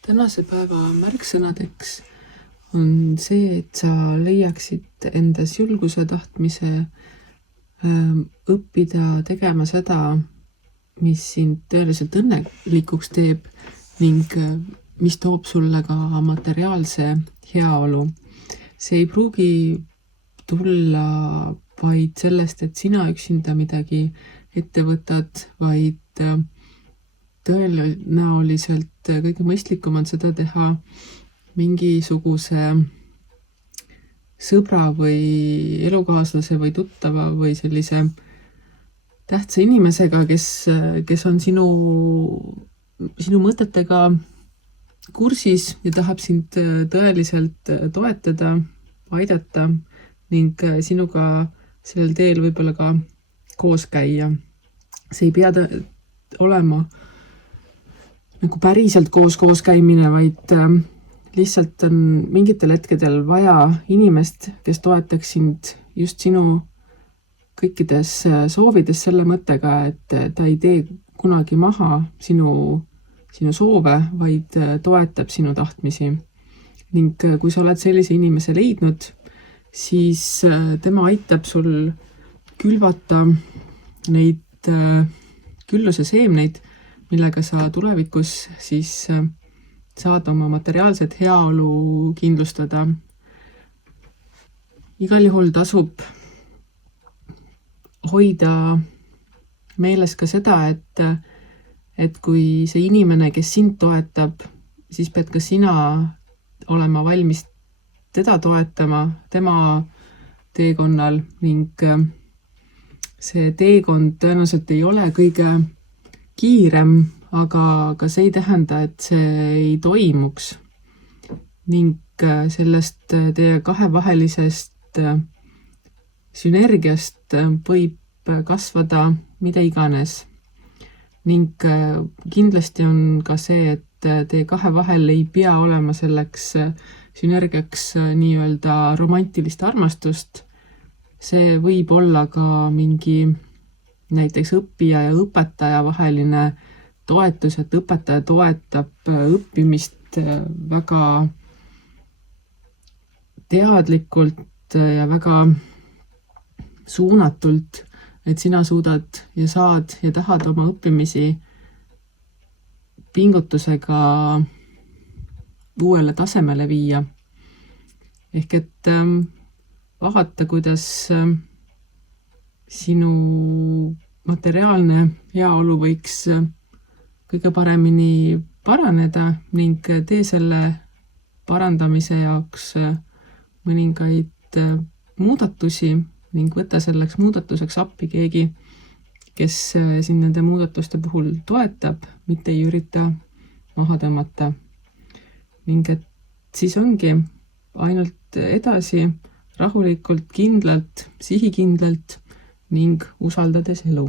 Tänase päeva märksõnadeks on see, et sa leiaksid endas julguse tahtmise õppida tegema seda, mis sind tõeliselt õnnelikuks teeb ning mis toob sulle ka materiaalse heaolu. See ei pruugi tulla vaid sellest, et sina üksinda midagi ette võtad, vaid tõenäoliselt kõige mõistlikum on seda teha mingisuguse sõbra või elukaaslase või tuttava või sellise tähtsa inimesega, kes on sinu mõtetega kursis ja tahab sind tõeliselt toetada, aidata ning sinuga sellel teel võib-olla ka koos käia. See ei pea olema nagu päriselt koos käimine, vaid lihtsalt on mingitel hetkedel vaja inimest, kes toetaks sind just sinu kõikides soovides selle mõttega, et ta ei tee kunagi maha sinu soove, vaid toetab sinu tahtmisi. Ning kui sa oled sellise inimese leidnud, siis tema aitab sul külvata neid külluse seemneid, millega sa tulevikus siis saad oma materiaalset heaolu kindlustada. Igal juhul tasub hoida meeles ka seda, et kui see inimene, kes sind toetab, siis pead ka sina olema valmis teda toetama tema teekonnal ning see teekond tõenäoliselt ei ole kõige kiirem, aga see ei tähenda, et see ei toimuks. Ning sellest teie kahevahelisest sünergiast võib kasvada mida iganes. Ning kindlasti on ka see, et teie kahe vahel ei pea olema selleks sünergiaks nii-öelda romantilist armastust. See võib olla ka mingi näiteks õppija ja õpetaja vaheline toetus, et õpetaja toetab õppimist väga teadlikult ja väga suunatult, et sina suudad ja saad ja tahad oma õppimisi pingutusega uuele tasemele viia. Ehk et vaadata, kuidas sinu materiaalne heaolu võiks kõige paremini paraneda ning tee selle parandamise jaoks mõningaid muudatusi ning võta selleks muudatuseks appi keegi, kes sind nende muudatuste puhul toetab, mitte ei ürita maha tõmmata. Ning et siis ongi ainult edasi rahulikult, kindlalt, sihikindlalt ning usaldades elu.